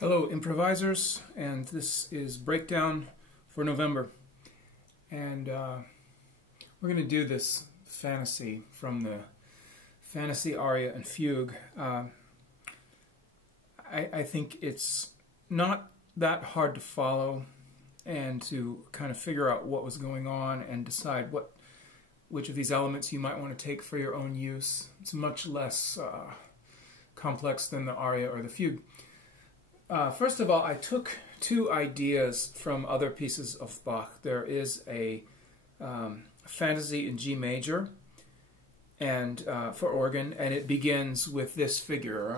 Hello improvisers, and this is Breakdown for November, and we're going to do this fantasy from the Fantasy Aria and Fugue. I think it's not that hard to follow and to kind of figure out what was going on and decide which of these elements you might want to take for your own use. It's much less complex than the aria or the fugue. First of all, I took two ideas from other pieces of Bach. There is a fantasy in G major and for organ, and it begins with this figure.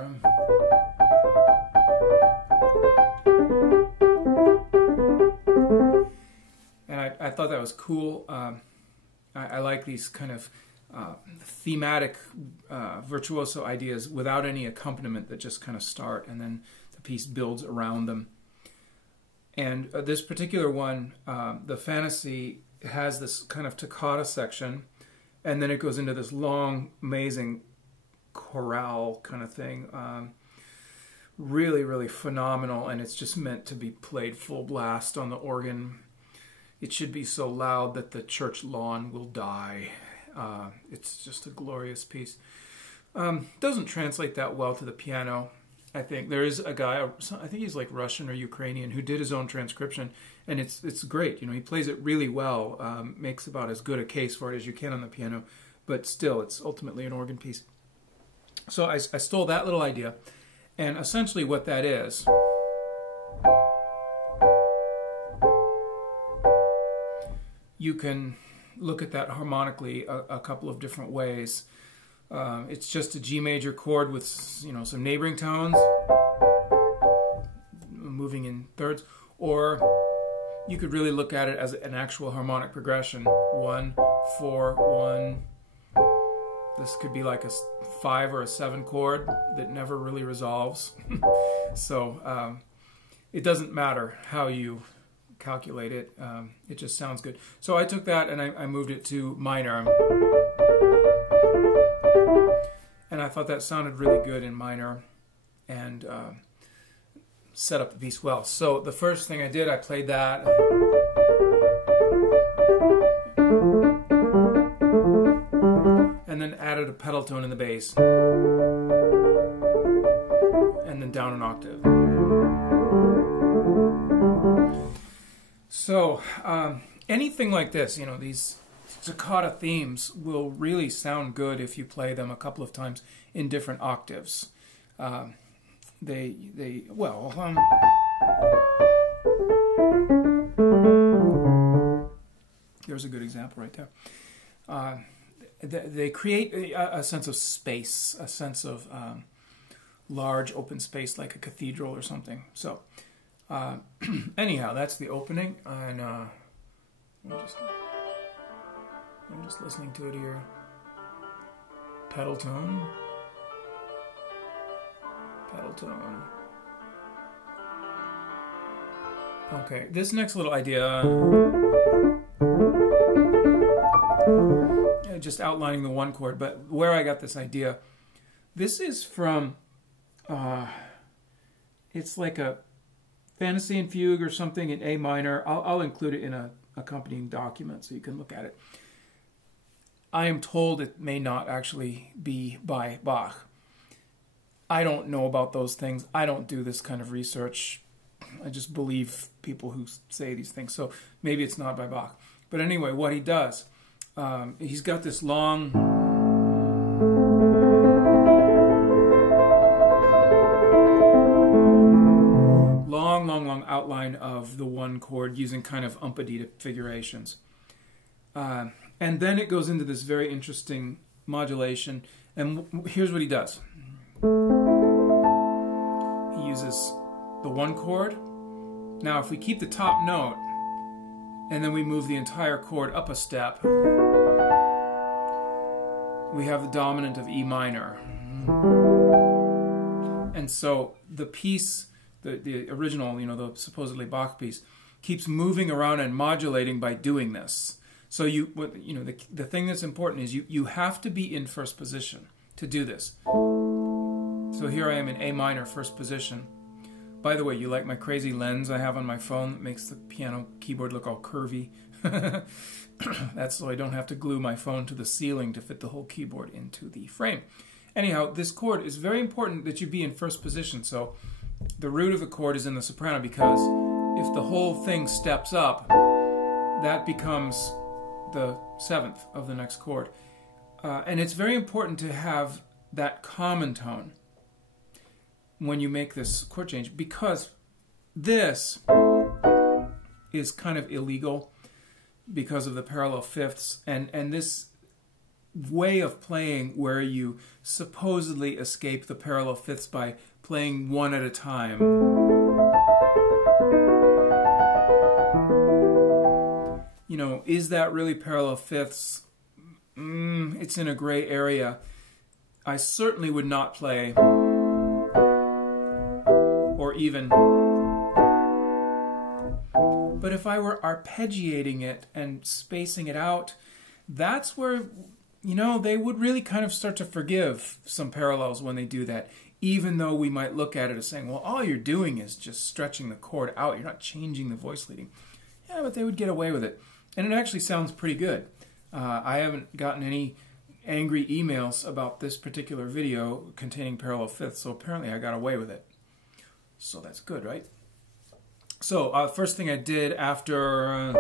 And I thought that was cool. I like these kind of thematic virtuoso ideas without any accompaniment that just kind of start and then the piece builds around them. And this particular one, the fantasy, has this kind of toccata section, and then it goes into this long, amazing chorale kind of thing. Really, really phenomenal, and it's just meant to be played full blast on the organ. It should be so loud that the church lawn will die. It's just a glorious piece. Doesn't translate that well to the piano. I think there is a guy, I think he's like Russian or Ukrainian, who did his own transcription, and it's great. You know, he plays it really well, makes about as good a case for it as you can on the piano, but still, it's ultimately an organ piece. So I stole that little idea, and essentially what that is, you can look at that harmonically a couple of different ways. It's just a G major chord with, you know, some neighboring tones moving in thirds, or you could really look at it as an actual harmonic progression. 1, 4, 1. This could be like a 5 or a 7 chord that never really resolves. So it doesn't matter how you calculate it. It just sounds good. So I took that and I moved it to minor. And I thought that sounded really good in minor and set up the piece well. So the first thing I did, I played that. And then added a pedal tone in the bass. And then down an octave. So anything like this, you know, these toccata themes will really sound good if you play them a couple of times in different octaves. There's a good example right there. They create a sense of space, a sense of large open space like a cathedral or something. So anyhow, that's the opening, and I'm just listening to it here. Pedal tone. Pedal tone. Okay, this next little idea, just outlining the one chord, but where I got this idea, this is from, it's like a fantasy and fugue or something in A minor. I'll include it in a accompanying document so you can look at it. I am told it may not actually be by Bach. I don't know about those things. I don't do this kind of research. I just believe people who say these things. So maybe it's not by Bach. But anyway, what he does, he's got this long outline of the one chord using kind of umpadita figurations. And then it goes into this very interesting modulation, and here's what he does. He uses the one chord. Now if we keep the top note, and then we move the entire chord up a step, we have the dominant of E minor. And so the piece, the original, you know, the supposedly Bach piece, keeps moving around and modulating by doing this. So the thing that's important is you have to be in first position to do this. So here I am in A minor, first position. By the way, you like my crazy lens I have on my phone that makes the piano keyboard look all curvy? That's so I don't have to glue my phone to the ceiling to fit the whole keyboard into the frame. Anyhow, this chord is very important that you be in first position. So the root of the chord is in the soprano, because if the whole thing steps up, that becomes the seventh of the next chord. And it's very important to have that common tone when you make this chord change, because this is kind of illegal because of the parallel fifths, and this way of playing where you supposedly escape the parallel fifths by playing one at a time. You know, is that really parallel fifths? It's in a gray area. I certainly would not play, or even, but if I were arpeggiating it and spacing it out, that's where, you know, they would really kind of start to forgive some parallels when they do that, even though we might look at it as saying, well, all you're doing is just stretching the chord out, you're not changing the voice leading. Yeah, but they would get away with it. And it actually sounds pretty good. I haven't gotten any angry emails about this particular video containing parallel fifths, so apparently I got away with it. So that's good, right? So first thing I did after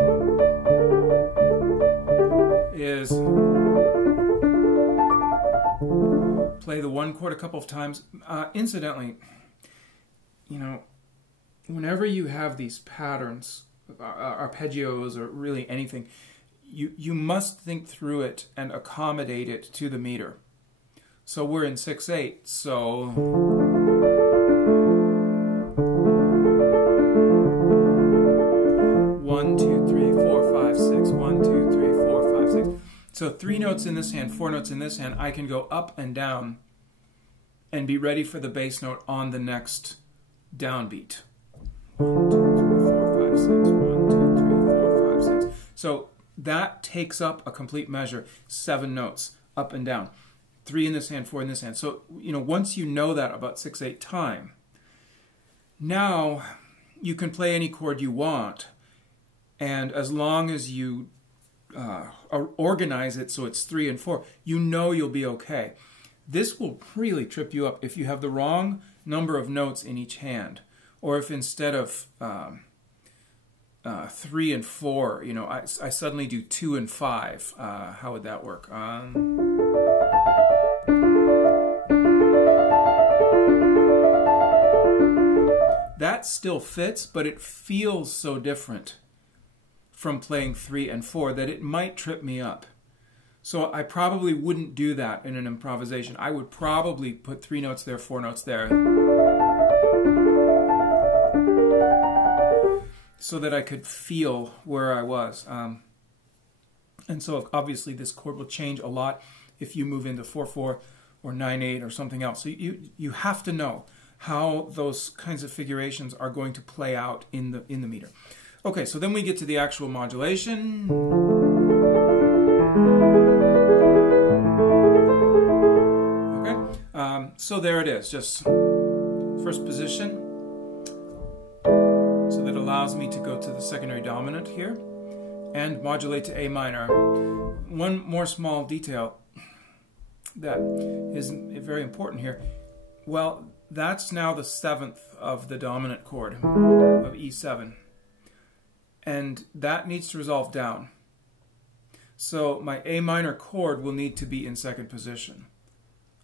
is play the one chord a couple of times. Incidentally, you know, whenever you have these patterns, arpeggios or really anything, you must think through it and accommodate it to the meter. So we're in 6/8, so 1, 2, 3, 4, 5, 6, 1, 2, 3, 4, 5, 6. So 3 notes in this hand, 4 notes in this hand. I can go up and down and be ready for the bass note on the next downbeat. 1, 2, 3, 4, 5, 6. 1, 2, 3, 4, 5, 6. So that takes up a complete measure, 7 notes up and down. 3 in this hand, 4 in this hand. So, you know, once you know that about 6/8 time, now you can play any chord you want, and as long as you organize it so it's 3 and 4, you know you'll be okay. This will really trip you up if you have the wrong number of notes in each hand, or if instead of 3 and 4, you know, I suddenly do 2 and 5. How would that work? That still fits, but it feels so different from playing 3 and 4 that it might trip me up. So I probably wouldn't do that in an improvisation. I would probably put 3 notes there, 4 notes there, so that I could feel where I was. And so obviously this chord will change a lot if you move into 4/4 or 9/8 or something else. So you have to know how those kinds of figurations are going to play out in the meter. Okay, so then we get to the actual modulation. Okay, so there it is, just first position. So that allows me to go to the secondary dominant here and modulate to A minor. One more small detail that is very important here. Well, that's now the 7th of the dominant chord of E7. And that needs to resolve down. So my A minor chord will need to be in second position.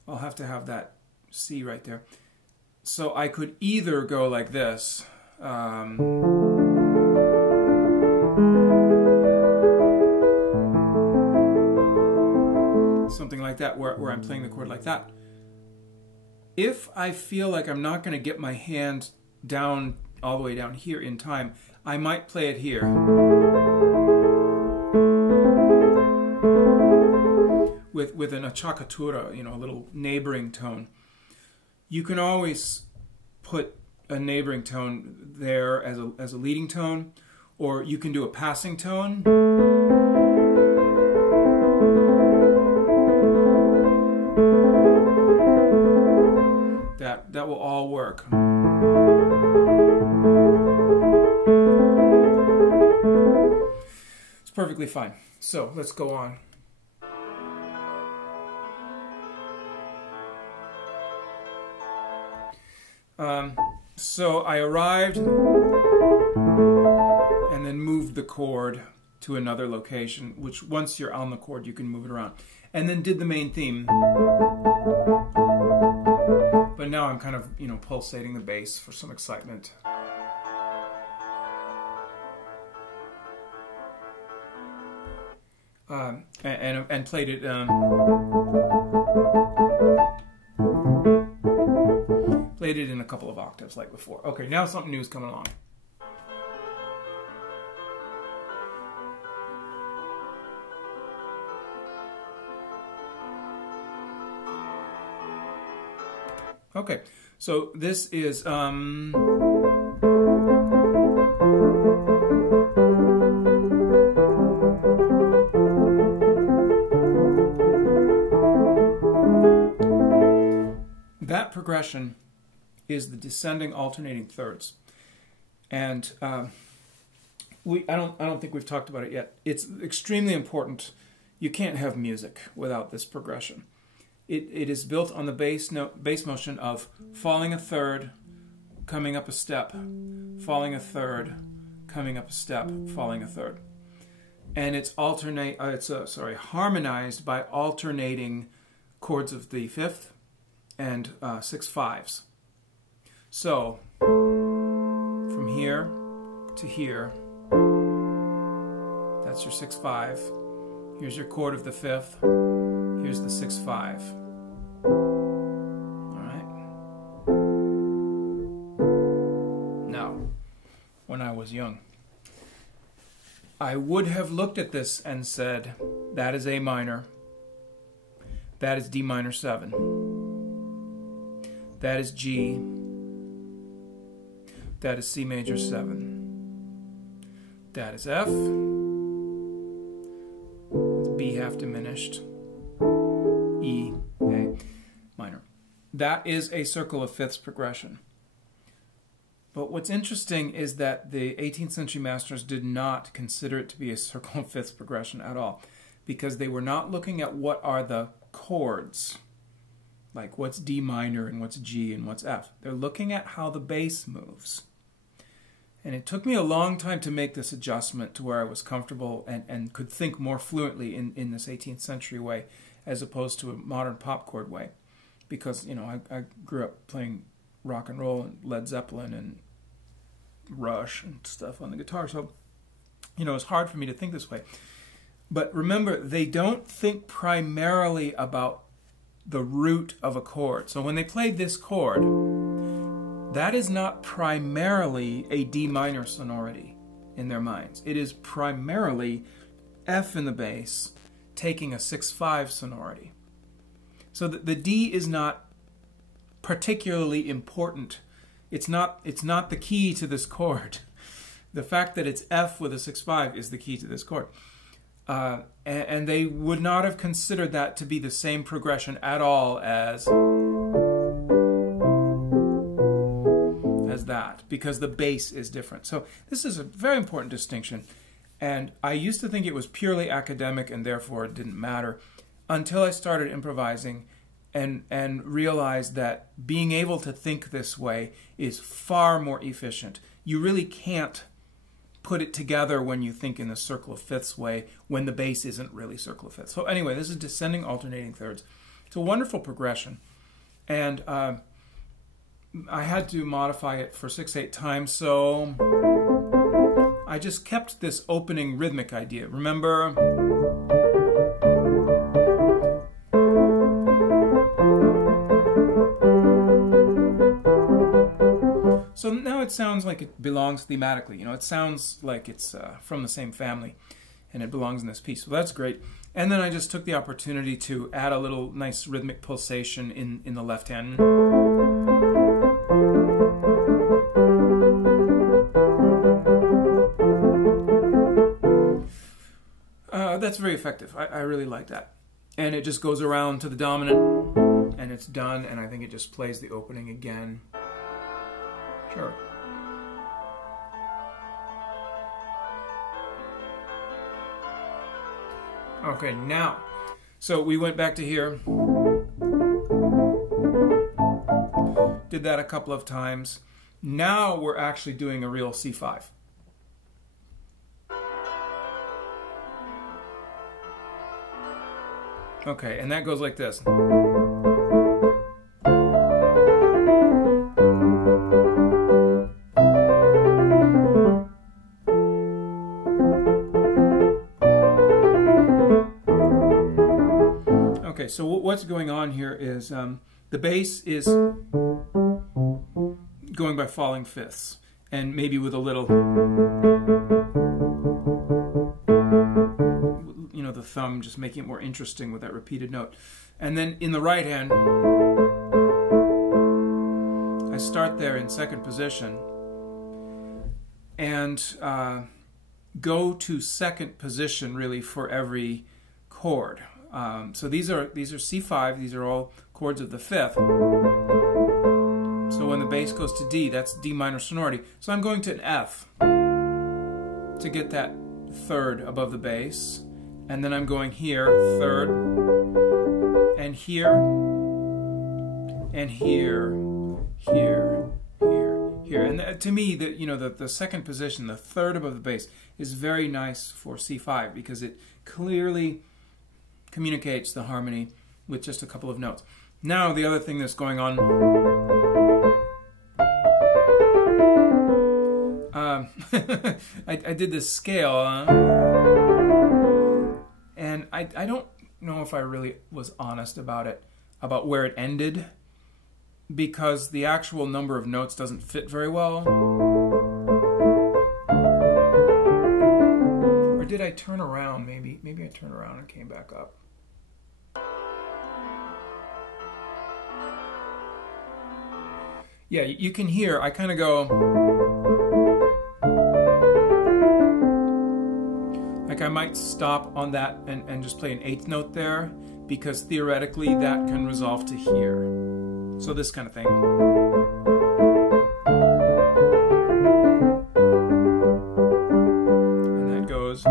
I'll have to have that C right there. So I could either go like this. Something like that, where I'm playing the chord like that. If I feel like I'm not going to get my hand down all the way down here in time, I might play it here. With an acciaccatura, you know, a little neighboring tone. You can always put a neighboring tone there as a leading tone, or you can do a passing tone. That will all work. perfectly fine. So let's go on. So I arrived and then moved the chord to another location, which once you're on the chord, you can move it around. And then did the main theme. But now I'm kind of, pulsating the bass for some excitement. And played it. Played it in a couple of octaves like before. Okay, now something new is coming along. Okay, so this is that progression is the descending alternating thirds, and I don't think we've talked about it yet. It's extremely important. You can't have music without this progression. It is built on the bass motion of falling a third, coming up a step, falling a third, coming up a step, falling a third, and it's harmonized by alternating chords of the fifth and 6 5s. So from here to here, that's your 6 5. Here's your chord of the fifth. Here's the 6 5. All right. Now, when I was young, I would have looked at this and said, that is A minor. That is D minor 7. That is G. That is C major 7. That is F. It's B half diminished. E, A minor. That is a circle of fifths progression. But what's interesting is that the 18th century masters did not consider it to be a circle of fifths progression at all, because they were not looking at what are the chords, like what's D minor and what's G and what's F. They're looking at how the bass moves. And it took me a long time to make this adjustment to where I was comfortable and could think more fluently in this 18th century way as opposed to a modern pop chord way. Because, I grew up playing rock and roll and Led Zeppelin and Rush and stuff on the guitar. So, it's hard for me to think this way. But remember, they don't think primarily about the root of a chord. So when they played this chord, that is not primarily a D minor sonority in their minds. It is primarily F in the bass taking a 6/5 sonority. So the D is not particularly important. It's not the key to this chord. The fact that it's F with a 6/5 is the key to this chord. And they would not have considered that to be the same progression at all as that, because the bass is different. So this is a very important distinction. And I used to think it was purely academic and therefore it didn't matter until I started improvising and realized that being able to think this way is far more efficient. You really can't put it together when you think in the circle of fifths way when the bass isn't really circle of fifths. So anyway, this is descending alternating thirds. It's a wonderful progression. And I had to modify it for 6/8 times, so I just kept this opening rhythmic idea. Remember? So now it sounds like it belongs thematically. It sounds like it's from the same family, and it belongs in this piece. So that's great. And then I just took the opportunity to add a little nice rhythmic pulsation in the left hand. That's very effective. I really like that. And it just goes around to the dominant, and it's done, and I think it just plays the opening again. Sure. Okay, now, so we went back to here, did that a couple of times. Now we're actually doing a real C5. Okay, and that goes like this. Okay, so what's going on here is the bass is going by falling fifths, and maybe with a little, you know, the thumb just making it more interesting with that repeated note. And then in the right hand, I start there in second position and go to second position really for every chord. So these are C5, these are all chords of the fifth. So when the bass goes to D, that's D minor sonority. So I'm going to an F to get that third above the bass. And then I'm going here, third, and here, and here, here, here. And to me, the second position, the third above the bass, is very nice for C5 because it clearly communicates the harmony with just a couple of notes. Now the other thing that's going on, I did this scale, and I don't know if I really was honest about it, about where it ended, because the actual number of notes doesn't fit very well. Or did I turn around? Maybe I turned around and came back up. Yeah, you can hear, I kind of go, like I might stop on that and just play an eighth note there, because theoretically that can resolve to here. So this kind of thing. And that goes.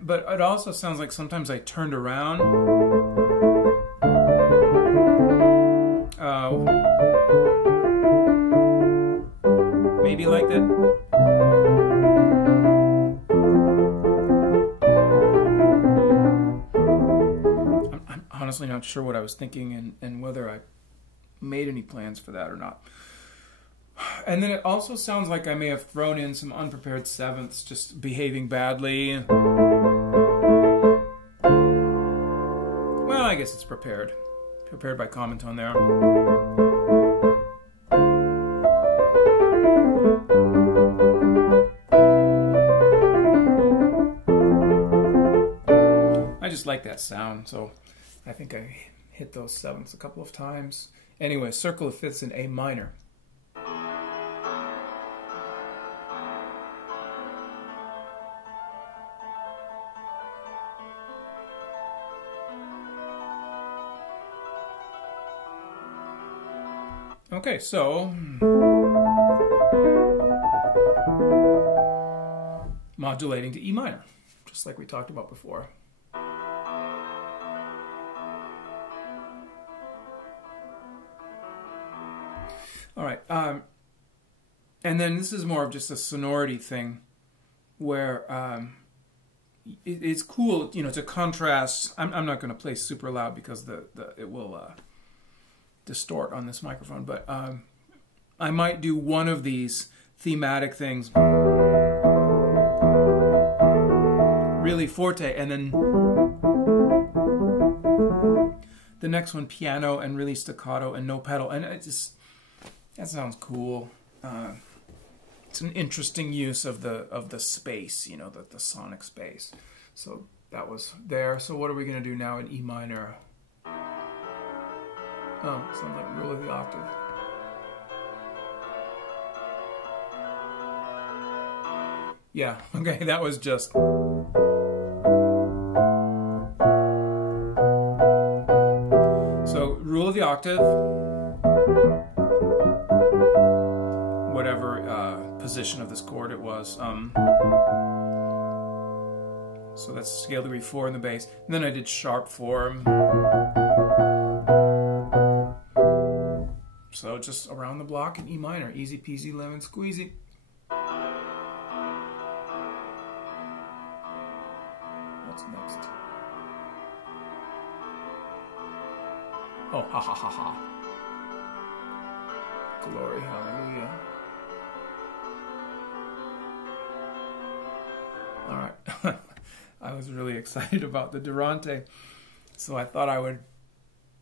But it also sounds like sometimes I turned around. Maybe like that. I'm honestly not sure what I was thinking and whether I made any plans for that or not. And then it also sounds like I may have thrown in some unprepared sevenths, just behaving badly. Well, I guess it's prepared. Prepared by common tone there. I just like that sound, so I think I hit those sevenths a couple of times. Anyway, circle of fifths in A minor. Okay, so modulating to E minor, just like we talked about before. All right, and then this is more of just a sonority thing, where it's cool, you know, to contrast. I'm not going to play super loud because it will distort on this microphone, but I might do one of these thematic things really forte, and then the next one piano and really staccato and no pedal, and it just, that sounds cool. It's an interesting use of the space, you know, the sonic space. So that was there. So what are we going to do now in E minor? Oh, sounds like rule of the octave. Yeah, okay, that was just. So rule of the octave, whatever position of this chord it was. So that's scale degree 4 in the bass. And then I did sharp 4. So just around the block in E minor. Easy peasy lemon squeezy. What's next? Oh, ha ha ha ha. Glory, hallelujah. All right. I was really excited about the Durante, so I thought I would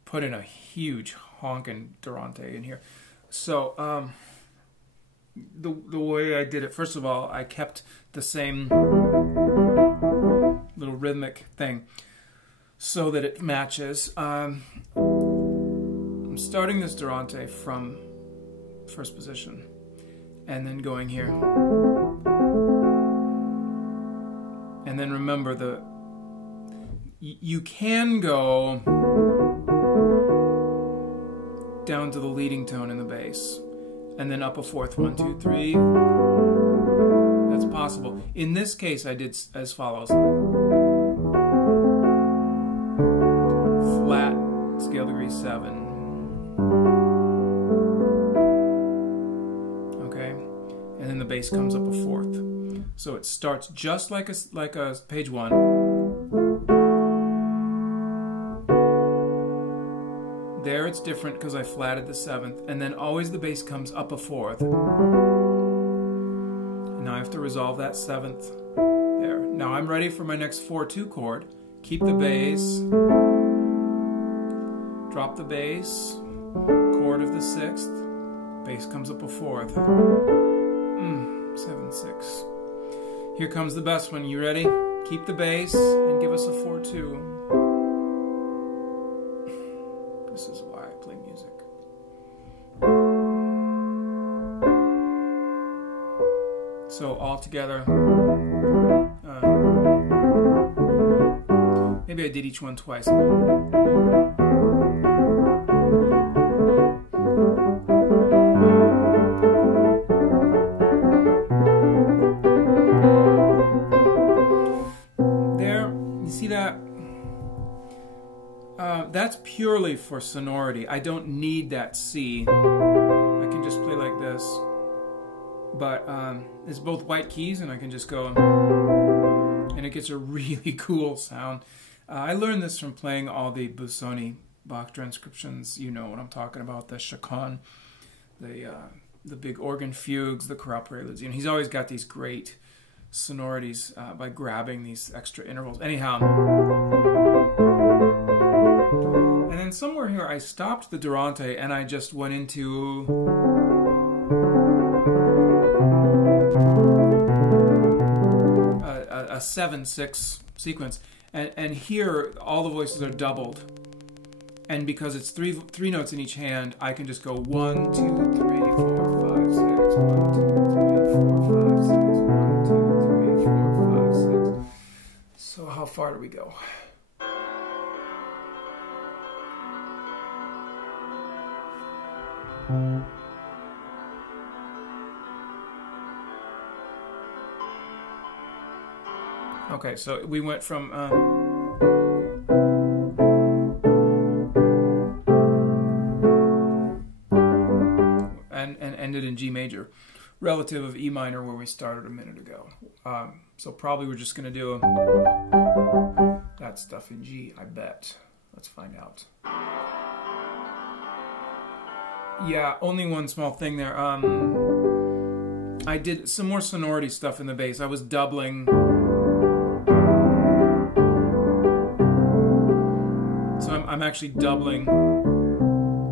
put in a huge honking Durante in here. So the way I did it, first of all, I kept the same little rhythmic thing so that it matches. I'm starting this Durante from first position and then going here. And then remember, you can go down to the leading tone in the bass and then up a fourth. 1, 2, 3. That's possible. In this case, I did as follows: flat, scale degree 7. Okay, and then the bass comes up a fourth. So it starts just like a page 1. There it's different because I flatted the 7th, and then always the bass comes up a fourth. And now I have to resolve that 7th there. Now I'm ready for my next 4/2 chord. Keep the bass, drop the bass, chord of the 6th, bass comes up a fourth. 7, 6. Here comes the best one. You ready? Keep the bass and give us a 4/2. This is why I play music. So all together. Maybe I did each one twice. That's purely for sonority. I don't need that C. I can just play like this. But it's both white keys, and I can just go, and it gets a really cool sound. I learned this from playing all the Busoni Bach transcriptions. You know what I'm talking about, the chaconne, the big organ fugues, the chorale preludes. You know, he's always got these great sonorities by grabbing these extra intervals. Anyhow. And then somewhere here I stopped the Durante and I just went into a 7/6 sequence, and here all the voices are doubled, and because it's three notes in each hand, I can just go 1, 2, 3, 4, 5, 6, 1, 2, 3, 4, 5, 6, 1, 2, 3, 4, 5, 6. So how far do we go? Okay, so we went from and ended in G major, relative of E minor where we started a minute ago. So probably we're just going to do that stuff in G, I bet. Let's find out. Yeah, only one small thing there. I did some more sonority stuff in the bass. I was doubling. So I'm actually doubling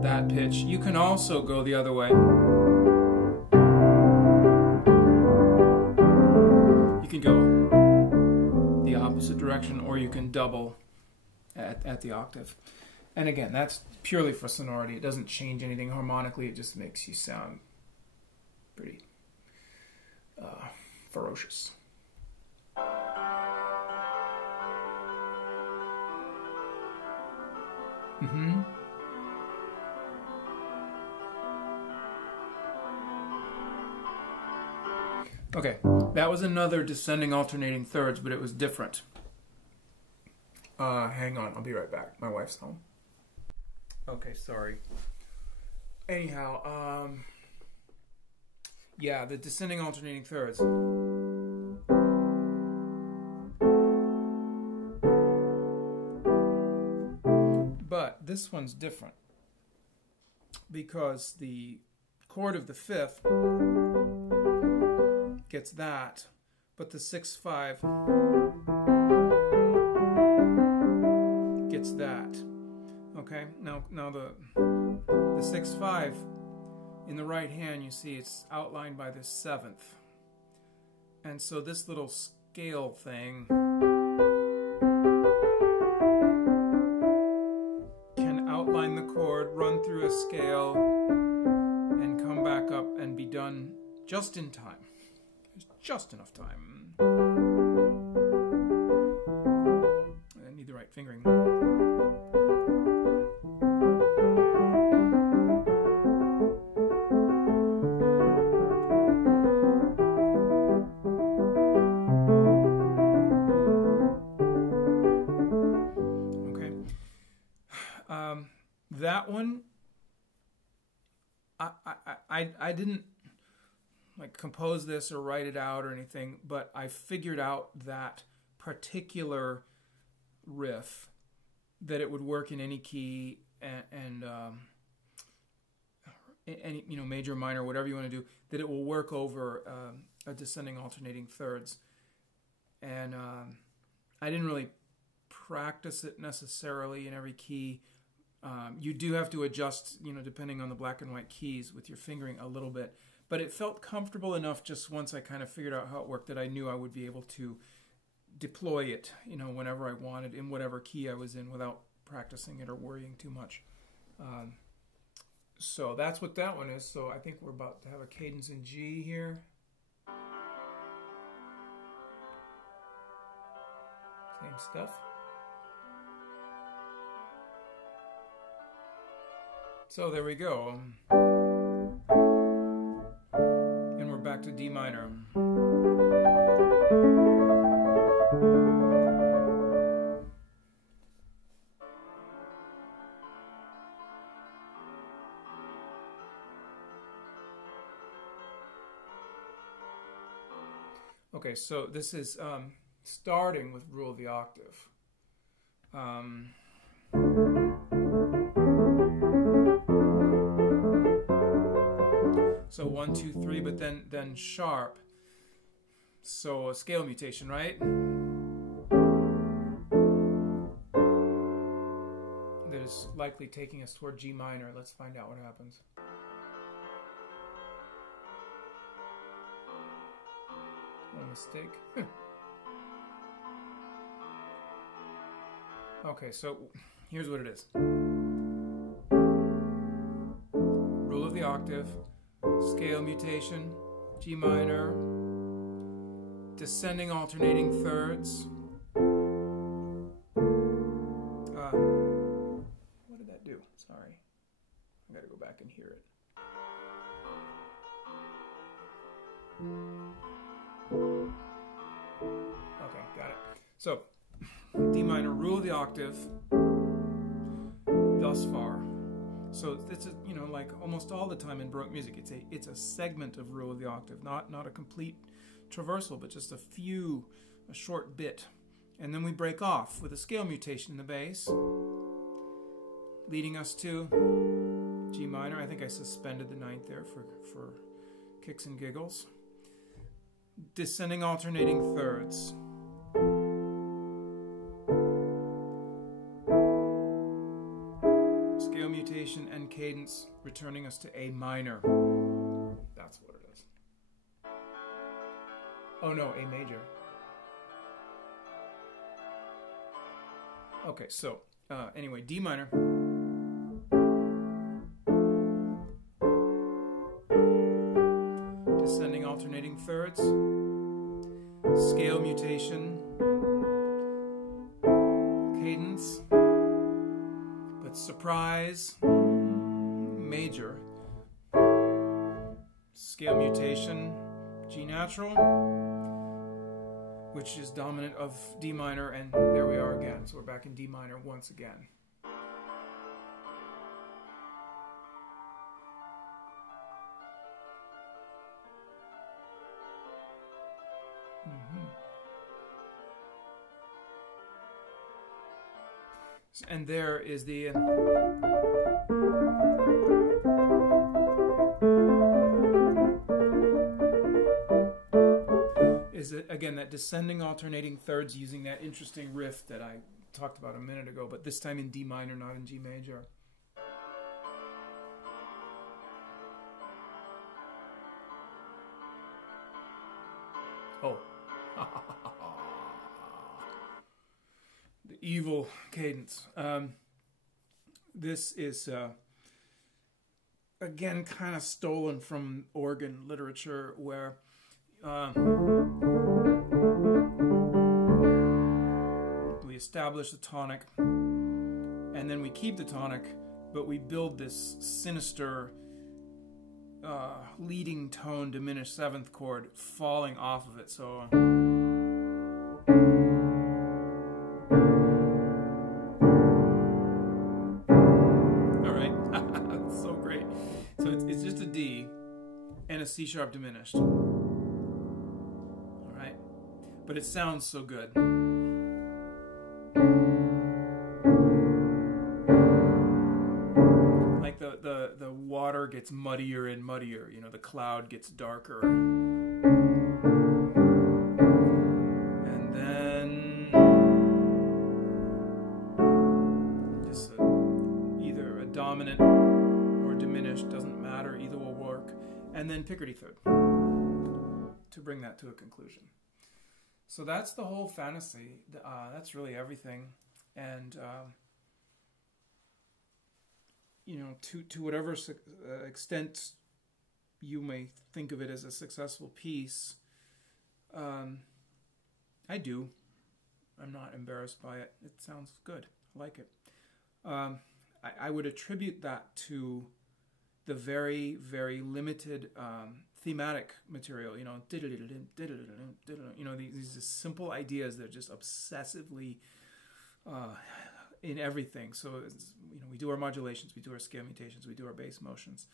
that pitch. You can also go the other way. You can go the opposite direction, or you can double at the octave. And again, that's purely for sonority. It doesn't change anything harmonically. It just makes you sound pretty ferocious. Okay, that was another descending alternating thirds, but it was different. Hang on, I'll be right back. My wife's home. Okay, sorry. Anyhow, yeah, the descending alternating thirds. But this one's different because the chord of the fifth gets that, but the 6/5 gets that. Okay, now the 6/5 in the right hand, you see it's outlined by this seventh, and so this little scale thing can outline the chord, run through a scale, and come back up and be done just in time. There's just enough time. I need the right fingering. Okay. That one, I didn't like compose this or write it out or anything, but I figured out that particular riff, that it would work in any key and any, you know, major, minor, whatever you want to do, that it will work over a descending alternating thirds. And I didn't really practice it necessarily in every key. You do have to adjust, you know, depending on the black and white keys with your fingering a little bit. But it felt comfortable enough just once I kind of figured out how it worked that I knew I would be able to deploy it, you know, whenever I wanted, in whatever key I was in, without practicing it or worrying too much. So that's what that one is. So I think we're about to have a cadence in G here. Same stuff. So there we go. And we're back to D minor. Okay, so this is starting with Rule of the Octave. So 1, 2, 3, but then sharp. So a scale mutation, right? That is likely taking us toward G minor. Let's find out what happens. No mistake. Okay, so here's what it is. Rule of the octave, scale mutation, G minor, descending alternating thirds. What did that do? Sorry. I gotta go back and hear it. Okay, got it. So, D minor, rule of the octave, thus far. So it's a, you know, like almost all the time in Baroque music, it's a segment of rule of the octave, not a complete traversal, but just a short bit, and then we break off with a scale mutation in the bass, leading us to G minor. I think I suspended the ninth there for kicks and giggles. Descending alternating thirds. Scale mutation and cadence returning us to A minor. That's what it is. Oh no, A major. Okay, so anyway, D minor. Descending alternating thirds. Scale mutation. Cadence. But surprise. Major. Scale mutation. G natural, which is dominant of D minor, and there we are again. So we're back in D minor once again. And there is the again that descending alternating thirds using that interesting riff that I talked about a minute ago, but this time in D minor, not in G major. Oh. The evil cadence. This is again kind of stolen from organ literature, where we establish the tonic and then we keep the tonic, but we build this sinister leading tone diminished seventh chord falling off of it. So it's just a D and a C sharp diminished. All right, but it sounds so good. Like the water gets muddier and muddier. You know, the cloud gets darker, and then just either a dominant or diminished, doesn't matter, either will work, and then Picardy third to bring that to a conclusion. So that's the whole fantasy. That's really everything, and you know, to whatever extent you may think of it as a successful piece, I do. I'm not embarrassed by it. It sounds good. I like it. I would attribute that to the very, very limited thematic material, you know, you know, these simple ideas that are just obsessively in everything. So, you know, we do our modulations, we do our scale mutations, we do our bass motions,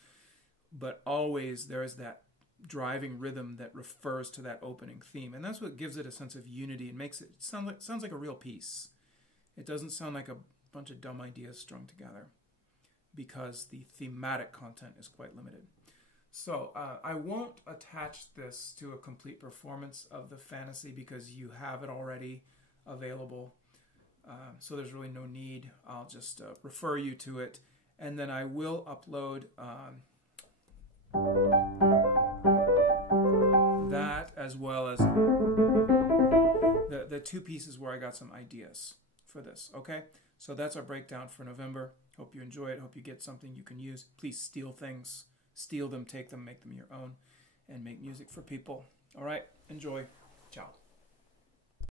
but always there is that driving rhythm that refers to that opening theme, and that's what gives it a sense of unity and makes it sounds like a real piece. It doesn't sound like a bunch of dumb ideas strung together, because the thematic content is quite limited. So I won't attach this to a complete performance of the fantasy because you have it already available. So there's really no need. I'll just refer you to it, and then I will upload that as well as the two pieces where I got some ideas for this. Okay, so that's our breakdown for November. Hope you enjoy it. Hope you get something you can use. Please steal things. Steal them, take them, make them your own, and make music for people. All right, enjoy. Ciao.